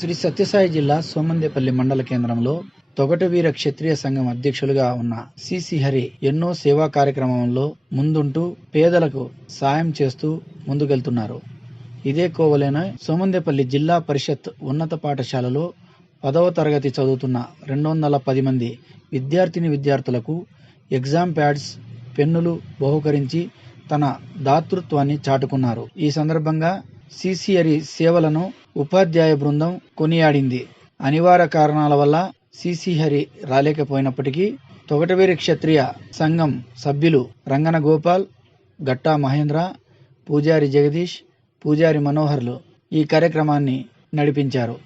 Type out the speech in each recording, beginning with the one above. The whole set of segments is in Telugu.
శ్రీ సత్యసాయి జిల్లా సోమందేపల్లి మండల కేంద్రంలో తొగటవీర క్షత్రియ సంఘం అధ్యక్షులుగా ఉన్న సిసి హరి ఎన్నో సేవా కార్యక్రమంలో ముందుంటూ పేదలకు సాయం చేస్తూ ముందుకెళ్తున్నారు. ఇదే కోవలోనే సోమందేపల్లి జిల్లా పరిషత్ ఉన్నత పాఠశాలలో 10వ తరగతి చదువుతున్న 210 మంది విద్యార్థులకు ఎగ్జామ్ ప్యాడ్స్, పెన్నులు బహుకరించి తన దాతృత్వాన్ని చాటుకున్నారు. ఈ సందర్భంగా సిసి హరి సేవలను ఉపాధ్యాయ బృందం కొనియాడింది. అనివార్య కారణాల వల్ల సిసి హరి రాలేకపోయినప్పటికీ తొగటవీర క్షత్రియ సంఘం సభ్యులు రంగన గోపాల్, గట్టా మహేంద్ర, పూజారి జగదీష్, పూజారి మనోహర్లు ఈ కార్యక్రమాన్ని నడిపించారు.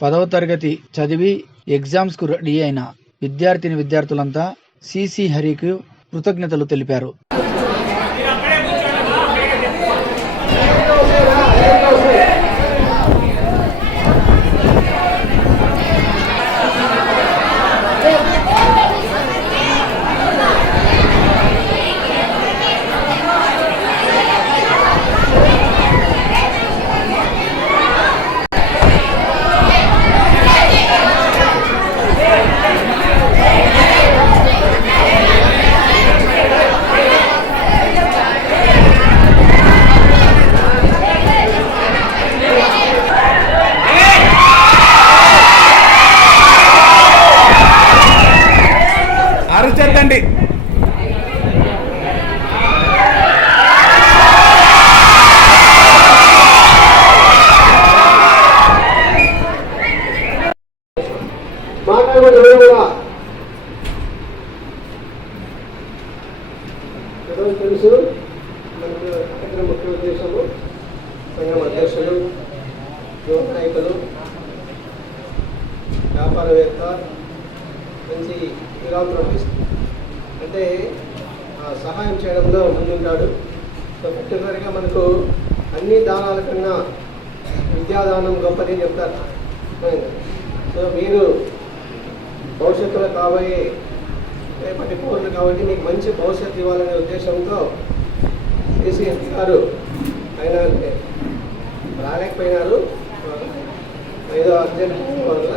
10వ తరగతి చదివి ఎగ్జామ్స్ కు రెడీ అయిన విద్యార్థులంతా సిసి హరికి కృతజ్ఞతలు తెలిపారు. అరచద్దండి. తెలుసు మనకు అక్కడ ముఖ్య ఉద్దేశము సంఘం అధ్యక్షులు, యువ నాయకులు, వ్యాపారవేత్త, మంచి ఫిలాంథ్రపిస్ట్ అంటే సహాయం చేయడంలో ముందుంటాడు. సో పర్టికులర్గా మనకు అన్ని దానాల కన్నా విద్యాదానం గొప్పది చెప్తారు. సో మీరు భవిష్యత్తులో కాబోయే రేపటి పౌరులు కాబట్టి మీకు మంచి భవిష్యత్తు ఇవ్వాలనే ఉద్దేశంతో సిసి గారు ఆయన రాలేకపోయినారు, ఏదో అర్జెంట్ వల్ల.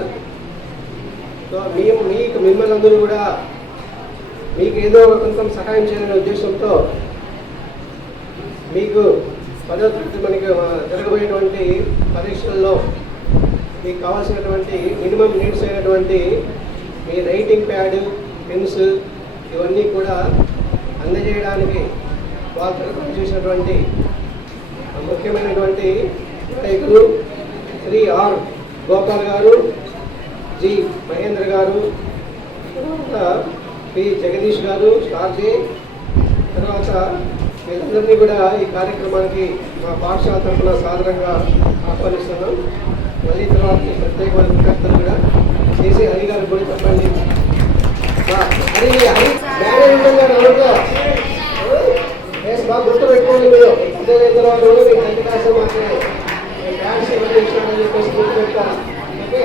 సో మిమ్మల్ని అందరూ కూడా మీకు ఏదో కొంచెం సహాయం చేయాలనే ఉద్దేశంతో మీకు మనకి జరగబోయేటువంటి పరీక్షల్లో మీకు కావాల్సినటువంటి మినిమం నీడ్స్ అయినటువంటి మీ రైటింగ్ ప్యాడ్, పెన్స్ ఇవన్నీ కూడా అందజేయడానికి వాళ్ళ తరఫున చేసినటువంటి ముఖ్యమైనటువంటి నాయకులు శ్రీ ఆర్ గోపాల్ గారు, జి మహేంద్ర గారు, తర్వాత పి జగదీష్ గారు, స్టార్జీ, తర్వాత వీళ్ళందరినీ కూడా ఈ కార్యక్రమానికి మా పాఠశాల తరఫున సాధారణంగా ఆహ్వానిస్తున్నాం. మళ్ళీ తర్వాత ఈ ప్రత్యేకమైన విద్యార్థులు కూడా సిసి హరి గారు కూడా చెప్పండి. హరి బాగా గుర్తు పెట్టుకోండి. మీరు ఇదే తర్వాత మీకు అన్ని కాసం మాకు డ్యాన్స్ ఇవన్నీ ఇచ్చినామని చెప్పేసి గుర్తు పెట్టాలి. ఓకే,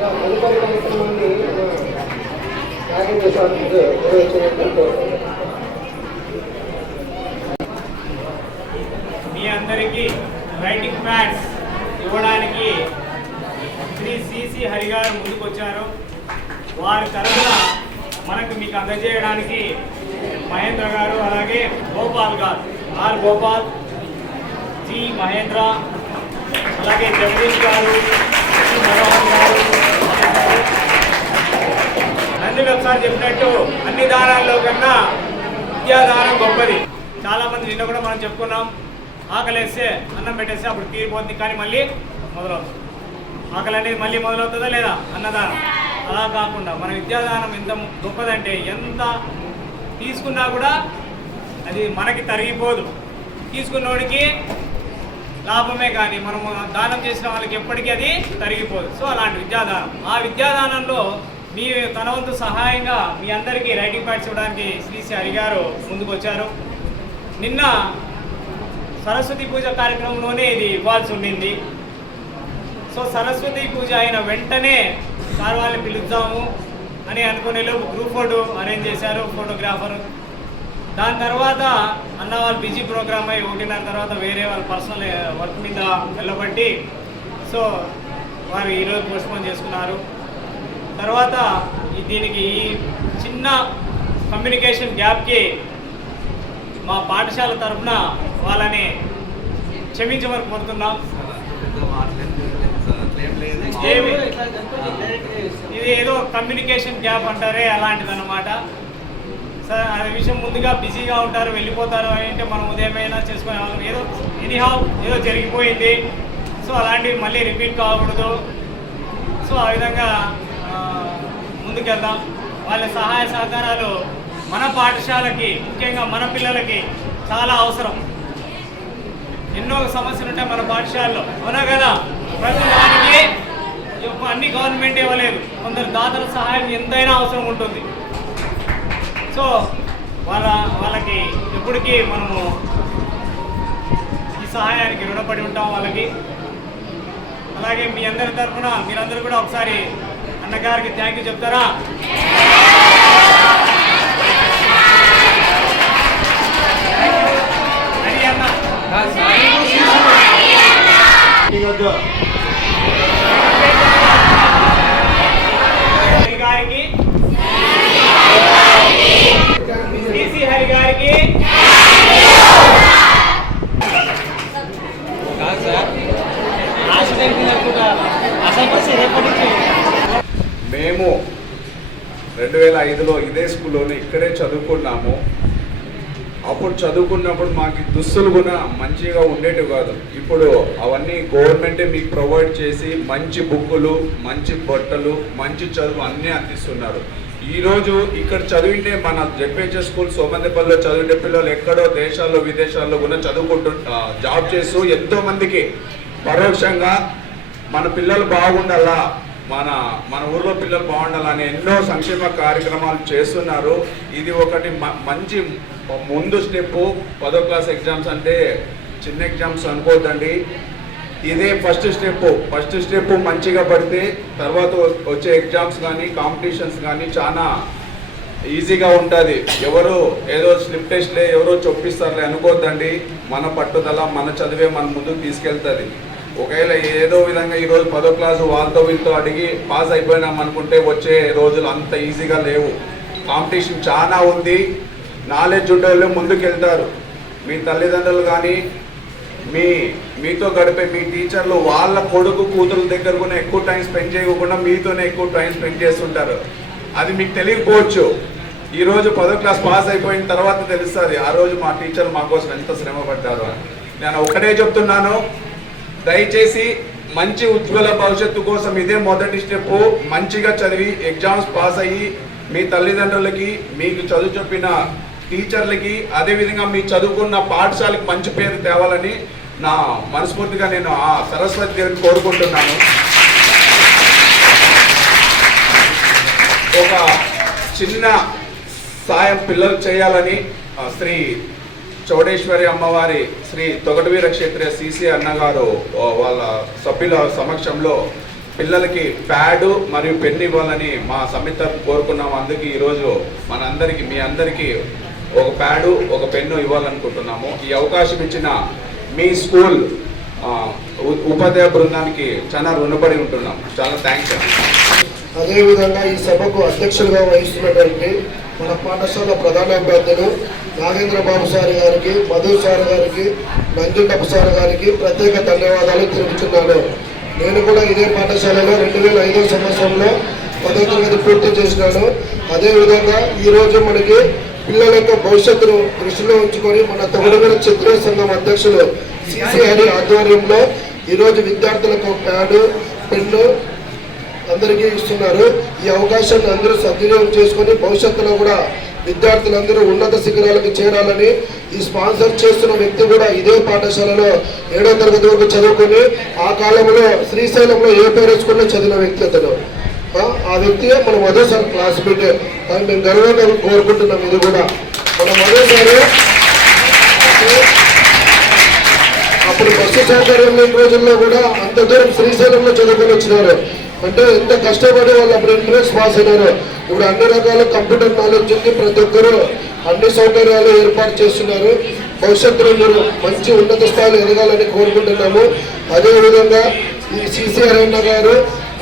తదుపరి కార్యక్రమాన్ని నిర్వహించినట్టు మీ అందరికీ రైటింగ్ ప్యాడ్స్ ఇవ్వడానికి శ్రీ సిసి హరి గారు ముందుకొచ్చారు. వారి తరఫున మీకు అందజేయడానికి మహేంద్ర గారు, అలాగే గోపాల్ గారు, ఆర్ గోపాల్, జి మహేంద్ర, అలాగే జగదీష్ గారు, మనోహర్ గారు. నందుకు ఒకసారి చెప్పినట్టు అన్ని దానాల్లో కన్నా విద్యాదానం గొప్పది. చాలామంది నిన్న కూడా మనం చెప్పుకున్నాం, ఆకలేస్తే అన్నం పెట్టేస్తే అప్పుడు తీరిపోతుంది, కానీ మళ్ళీ మొదలవుతుంది. ఆకలి అనేది మళ్ళీ మొదలవుతుందా లేదా? అన్నదానం. అలా కాకుండా మన విద్యాదానం ఎంత గొప్పదంటే ఎంత తీసుకున్నా కూడా అది మనకి తరిగిపోదు, తీసుకున్నోడికి లాభమే, కానీ మనం దానం చేసిన వాళ్ళకి ఎప్పటికీ అది తరిగిపోదు. సో అలాంటి విద్యాదానం, ఆ విద్యాదానంలో మీ తన వంతు సహాయంగా మీ అందరికీ రైటింగ్ ప్యాడ్స్ ఇవ్వడానికి శ్రీ హరి గారు ముందుకు వచ్చారు. నిన్న సరస్వతి పూజ కార్యక్రమంలోనే ఇది ఇవ్వాల్సి ఉండింది. సో సరస్వతి పూజ అయిన వెంటనే సార్ వాళ్ళని పిలుద్దాము అని అనుకునేలోపు గ్రూప్ ఫోటో అరేంజ్ చేశారు, ఫోటోగ్రాఫర్. దాని తర్వాత అన్న వాళ్ళు బిజీ ప్రోగ్రామ్ అయ్యి 1:30 తర్వాత వేరే వాళ్ళ పర్సనల్ వర్క్ మీద వెళ్ళబట్టి సో వారు ఈరోజు పోస్ట్పోన్ చేసుకున్నారు. తర్వాత దీనికి ఈ చిన్న కమ్యూనికేషన్ గ్యాప్కి మా పాఠశాల తరఫున వాళ్ళని క్షమించమని కోరుతున్నాం. ఇది ఏదో కమ్యూనికేషన్ గ్యాప్ అంటారే అలాంటిదన్నమాట. సార్ ఆ విషయం ముందుగా బిజీగా ఉంటారు, వెళ్ళిపోతారు అంటే మనం ఉదయమైనా చేసుకునే వాళ్ళం. ఏదో జరిగిపోయింది. సో అలాంటివి మళ్ళీ రిపీట్ కాకూడదు. సో ఆ విధంగా ముందుకెళ్దాం. వాళ్ళ సహాయ సహకారాలు మన పాఠశాలకి, ముఖ్యంగా మన పిల్లలకి చాలా అవసరం. ఎన్నో సమస్యలు ఉంటాయి మన పాఠశాలలో, అవునా కదా? ప్రతి దానికి అన్ని గవర్నమెంట్ ఇవ్వలేదు. కొందరు దాతల సహాయం ఎంతైనా అవసరం ఉంటుంది. సో వాళ్ళకి ఎప్పటికీ మనము ఈ సహాయానికి రుణపడి ఉంటాం వాళ్ళకి. అలాగే మీ అందరి తరఫున మీరందరూ కూడా ఒకసారి అన్నగారికి థ్యాంక్ యూ చెప్తారా? రెడీ అన్న గారికి, సిసి హరి గారికి, మేము 2005లో ఇదే స్కూల్లోనే ఇక్కడే చదువుకున్నాము. అప్పుడు చదువుకున్నప్పుడు మాకు దుస్తులు కూడా మంచిగా ఉండేటివి కాదు. ఇప్పుడు అవన్నీ గవర్నమెంటే మీకు ప్రొవైడ్ చేసి మంచి బుక్కులు, మంచి బట్టలు, మంచి చదువు అన్నీ అందిస్తున్నారు. ఈరోజు ఇక్కడ చదివింటే మన జెడ్పీహెచ్ఎస్ స్కూల్ సోమందేపల్లిలో చదివింటే పిల్లలు ఎక్కడో దేశాల్లో విదేశాల్లో కూడా చదువుకుంటూ జాబ్ చేస్తూ ఎంతో మందికి పరోక్షంగా మన పిల్లలు బాగుండాలా, మన ఊర్లో పిల్లలు బాగుండాలని ఎన్నో సంక్షేమ కార్యక్రమాలు చేస్తున్నారు. ఇది ఒకటి మంచి ముందు స్టెప్. 10వ క్లాస్ ఎగ్జామ్స్ అంటే చిన్న ఎగ్జామ్స్ అనుకోవద్దండి. ఇదే ఫస్ట్ స్టెప్ మంచిగా పడితే తర్వాత వచ్చే ఎగ్జామ్స్ కానీ కాంపిటీషన్స్ కానీ చాలా ఈజీగా ఉంటుంది. ఎవరు ఏదో స్లిప్ టెస్ట్లే ఎవరో చొప్పిస్తారులే అనుకోవద్దండి. మన పట్టుదల, మన చదివే మన ముందుకు తీసుకెళ్తుంది. ఒకవేళ ఏదో విధంగా ఈరోజు 10వ క్లాసు వాళ్ళతో వీళ్ళతో అడిగి పాస్ అయిపోయినాం అనుకుంటే వచ్చే రోజులు అంత ఈజీగా లేవు. కాంపిటీషన్ చాలా ఉంది. నాలెడ్జ్ ఉండేవాళ్ళు ముందుకెళ్తారు. మీ తల్లిదండ్రులు కానీ మీతో గడిపే మీ టీచర్లు వాళ్ళ కొడుకు కూతురు దగ్గర కూడా ఎక్కువ టైం స్పెండ్ చేయకుండా మీతోనే ఎక్కువ టైం స్పెండ్ చేస్తుంటారు. అది మీకు తెలియకపోవచ్చు. ఈరోజు 10వ క్లాస్ పాస్ అయిపోయిన తర్వాత తెలుస్తుంది ఆ రోజు మా టీచర్లు మా కోసం ఎంత శ్రమ పడ్డారు అని. నేను ఒకటే చెప్తున్నాను, దయచేసి మంచి ఉజ్వల భవిష్యత్తు కోసం ఇదే మొదటి స్టెప్. మంచిగా చదివి ఎగ్జామ్స్ పాస్ అయ్యి మీ తల్లిదండ్రులకి, మీకు చదువు చెప్పిన టీచర్లకి, అదేవిధంగా మీ చదువుకున్న పాఠశాలకి మంచి పేరు తేవాలని నా మనస్ఫూర్తిగా నేను ఆ సరస్వతి దేవిని కోరుకుంటున్నాను. ఒక చిన్న సాయం పిల్లలు చేయాలని శ్రీ చౌడేశ్వరి అమ్మవారి శ్రీ తొగటవీర క్షేత్రీయ సిసి అన్నగారు వాళ్ళ సభ్యుల సమక్షంలో పిల్లలకి ప్యాడు మరియు పెన్ ఇవ్వాలని మా సమితి కోరుకున్నాము. అందుకే ఈరోజు మనందరికీ, మీ అందరికీ ఒక ప్యాడు, ఒక పెన్ను ఇవ్వాలనుకుంటున్నాము. ఈ అవకాశం ఇచ్చిన మీ స్కూల్ ఉపాధ్యాయ బృందానికి చాలా రుణపడి ఉంటున్నాం. చాలా థ్యాంక్స్ అండి. అదేవిధంగా ఈ సభకు అధ్యక్షులుగా వహిస్తున్నటువంటి మన పాఠశాల ప్రధానోపాధ్యాయులు నాగేంద్రబాబు సార్ గారికి, మధు సార్ గారికి, నంజుండప్ప సార్ గారికి ప్రత్యేక ధన్యవాదాలు తెలుపుతున్నాను. నేను కూడా ఇదే పాఠశాలలో 2005వ సంవత్సరంలో 10వ తరగతి పూర్తి చేసినాను. అదేవిధంగా ఈరోజు మనకి పిల్లల యొక్క భవిష్యత్తును దృష్టిలో ఉంచుకొని మన తొగటవీర క్షత్రియ సంఘం అధ్యక్షులు సిసి హరి ఆధ్వర్యంలో ఈరోజు విద్యార్థులకు ప్యాడు, పెన్ను అందరికీ ఇస్తున్నారు. ఈ అవకాశాన్ని అందరూ సద్వినియోగం చేసుకొని భవిష్యత్తులో కూడా విద్యార్థులందరూ ఉన్నత శిఖరాలకు చేరాలని ఈ స్పాన్సర్ చేస్తున్న వ్యక్తి కూడా ఇదే పాఠశాలలో 7వ తరగతి వరకు చదువుకొని ఆ కాలంలో శ్రీశైలంలో ఏపీఆర్ స్కూల్లో చదివిన వ్యక్తి అతను. ఆ వ్యక్తిగా మన మొదటిసారి క్లాస్మేట్. కానీ మేము గర్వంగా కోరుకుంటున్నాం. ఇది కూడా మన మొదటిసారి అప్పుడు బస్సు సౌకర్యం లేని రోజుల్లో కూడా అంత దూరం శ్రీశైలంలో చదువుకొని వచ్చినారు. అంటే ఎంత కష్టపడి వాళ్ళు అప్పుడు ఎంట్రన్స్ పాస్ అయినారు. ఇప్పుడు అన్ని రకాల కంప్యూటర్ నాలెడ్జ్ ఉంది. ప్రతి ఒక్కరూ అన్ని సౌకర్యాలు ఏర్పాటు చేస్తున్నారు. భవిష్యత్తులో మీరు మంచి ఉన్నత స్థాయిలో ఎదగాలని కోరుకుంటున్నాము. అదేవిధంగా ఈ సిసి అరవింద గారు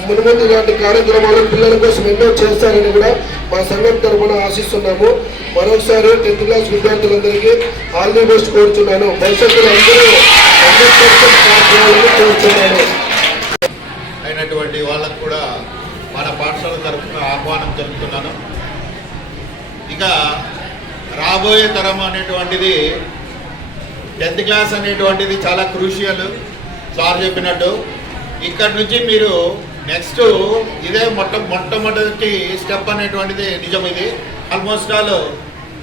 మునుముందు ఇలాంటి కార్యక్రమాలు పిల్లల కోసం ఎన్నో చేస్తారని కూడా మా సంఘం తరఫున ఆశిస్తున్నాము. మరొకసారి 10th క్లాస్ విద్యార్థులందరికీ ఆల్ ది బెస్ట్ కోరుతున్నాను. భవిష్యత్తులో అందరూ 100% కోరుతున్నాను. అయినటువంటి వాళ్ళకు కూడా మన పాఠశాల తరఫున ఆహ్వానం తెలుపుతున్నాను. ఇక రాబోయే తరం అనేటువంటిది 10th క్లాస్ అనేటువంటిది చాలా క్రూషియల్. సార్ చెప్పినట్టు ఇక్కడ నుంచి మీరు నెక్స్ట్ ఇదే మొట్టమొదటి స్టెప్ అనేటువంటిది నిజం. ఇది ఆల్మోస్ట్ ఆల్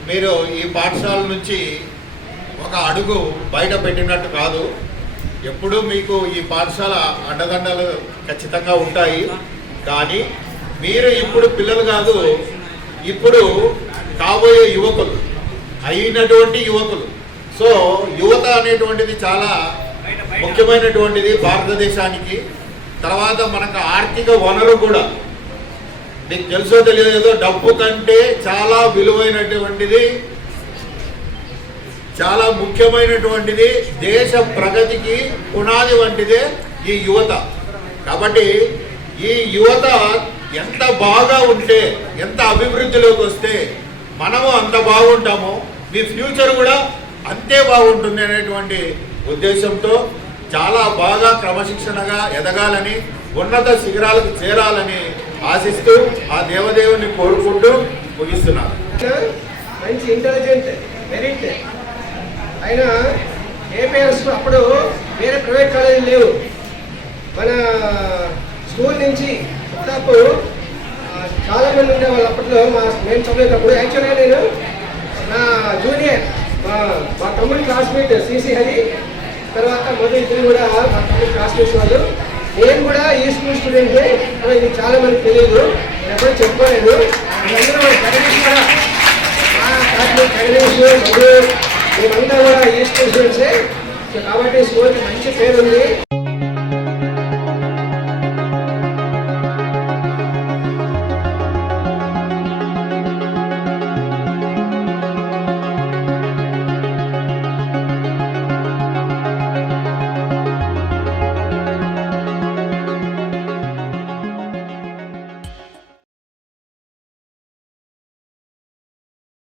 మీరు ఈ పాఠశాల నుంచి ఒక అడుగు బయట పెట్టినట్టు కాదు. ఎప్పుడు మీకు ఈ పాఠశాల అండదండలు ఖచ్చితంగా ఉంటాయి. కానీ మీరు ఇప్పుడు పిల్లలు కాదు, ఇప్పుడు కాబోయే యువకులు అయినటువంటి యువకులు. సో యువత అనేటువంటిది చాలా ముఖ్యమైనటువంటిది భారతదేశానికి. తర్వాత మనకు ఆర్థిక వనరు కూడా మీకు తెలుసో తెలియదో డబ్బు కంటే చాలా విలువైనటువంటిది, చాలా ముఖ్యమైనటువంటిది, దేశ ప్రగతికి పునాది వంటిదే ఈ యువత. కాబట్టి ఈ యువత ఎంత బాగా ఉంటే, ఎంత అభివృద్ధిలోకి వస్తే మనము అంత బాగుంటాము, మీ ఫ్యూచర్ కూడా అంతే బాగుంటుంది అనేటువంటి ఉద్దేశంతో చాలా బాగా క్రమశిక్షణగా ఎదగాలని, ఉన్నత శిఖరాలకు చేరాలని ఆశిస్తూ ఆ దేవదేవుని కోరుకుంటూ ముగిస్తున్నాను. మంచి ఇంటెలిజెంట్ మెరిట్ ఆయన ఏపీఎస్ అప్పుడు వేరే ప్రైవేట్ కాలేజీలు లేవు. మన స్కూల్ నుంచి దాదాపు చాలా మంది ఉండేవాళ్ళు అప్పట్లో. నేను చదివేటప్పుడు యాక్చువల్గా నేను నా జూనియర్ మా తమ్ముడి క్లాస్మేట్ సిసి హరి, తర్వాత మొదటి ఇద్దరు కూడా మా తమ్ముడి క్లాస్మేట్స్ వాళ్ళు. నేను కూడా ఈ స్కూల్ స్టూడెంటే, ఇది చాలా మంది తెలియదు, నేను ఎప్పుడూ చెప్పుకోలేదు. అందరూ జగదీష్ కూడా మా క్లాస్మేట్ జగదీష్ మధు మేమంతా కూడా ఈ స్కూల్ స్టూడెంట్సే. కాబట్టి స్కూల్కి మంచి పేరు ఉంది.